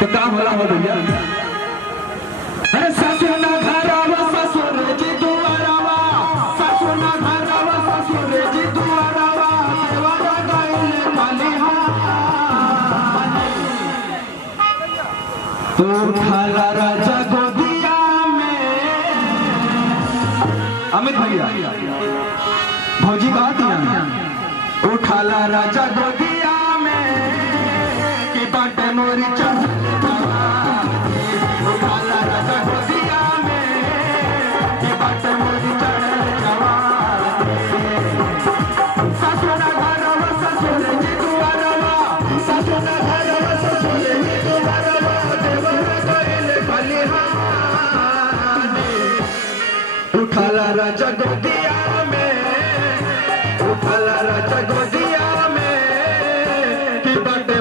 तो काम होला हो भैया। अरे ससुर ना घरवा ससुर जी दुआरवा, ससुर ना घरवा ससुर जी दुआरवा, देवरा गइले बलिहान। तू खाला राजा गोदिया में, अमित भैया भौजी बात है, उठाला राजा गोदिया में कि बाटे मोरी चढ़, उठाला राजा गोदिया में कि बाटे मोरी चढ़ जवान। ससुर घरवा ससुर जी दुआरवा, ससुर घरवा ससुर जी दुआरवा, देवरा गइले बलिहान। उठाला राजा गोदिया में, उठाला राजा गोदिया में कि बाटे